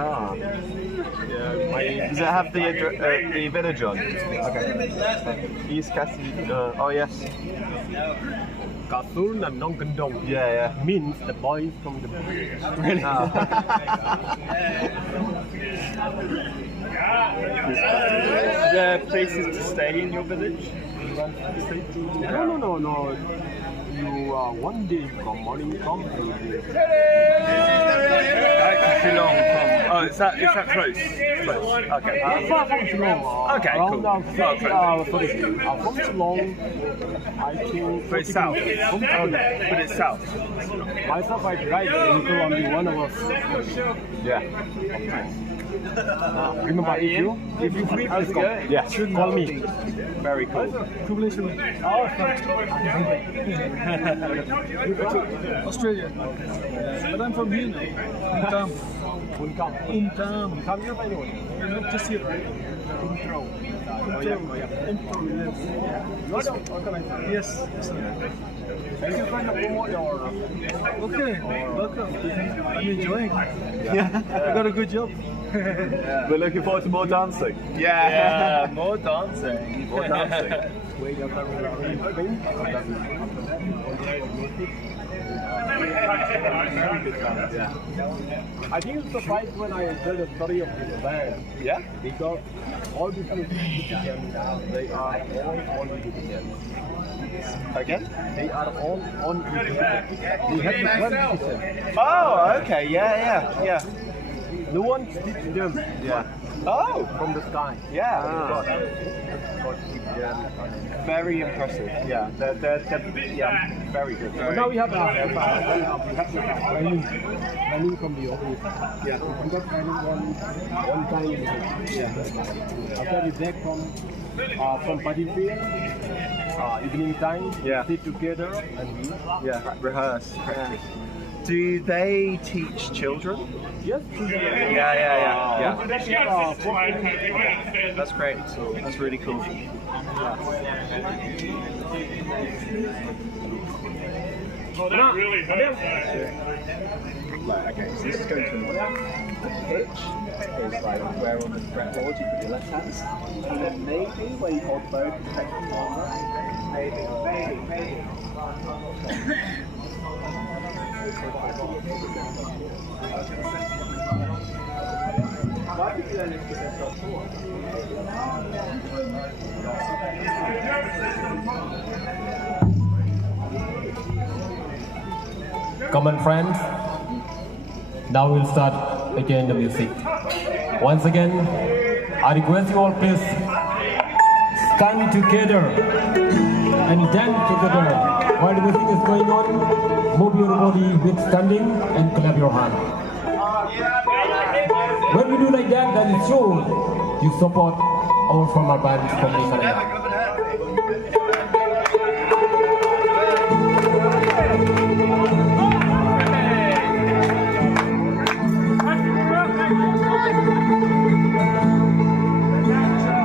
Ah. Yeah. Does it have the village on? Okay. East Khasi. Oh yes. Kasul and Nongkendong. Yeah. Means the boys from the Really? Oh. Are there places to stay in your village? No. You one day come, morning come, Shillong from. Oh, is that close? Close. Okay. Not far from Shillong. Okay, around cool. 50 hours. From Shillong, I think. But it's south. But it's south. Myself, I drive until only 1 hour. Yeah. Remember, if you free, please come. Yeah. Call me. Very cool. Australia. But I'm from here now. Uncam, you're by the way. You're not just here, right? Yes. Are you trying to promote your... Okay, welcome. I'm enjoying. Yeah. I got a good job. We're looking forward to more dancing. Yeah, more dancing. More dancing. Yeah. I think it's surprised when I heard the story of this band. Yeah? Because all these musicians, they are all on musicians. Again? They are all on musicians. We have one musician. Oh, okay. Yeah. No one teaches them. Yeah. Oh! From the sky. Yeah. God. Very impressive. Yeah. They're very good. But now we have training from the office. Yeah. We got training one time. Yeah. After we back from party field, evening time, Yeah. sit together and we rehearse. Do they teach children? yes. Yeah. That's great. That's really cool. Oh, that really hurts. Right, okay, so this is going to the pitch is like where on the fretboard you put your left hands, and then maybe where you hold both and take the palm up. Maybe. Common friends, now we'll start again the music. Once again, I request you all please stand together and dance together. While the music is going on, move your body with standing and clap your hand. When we do like that, it shows you support our former band from Canada. Nacho!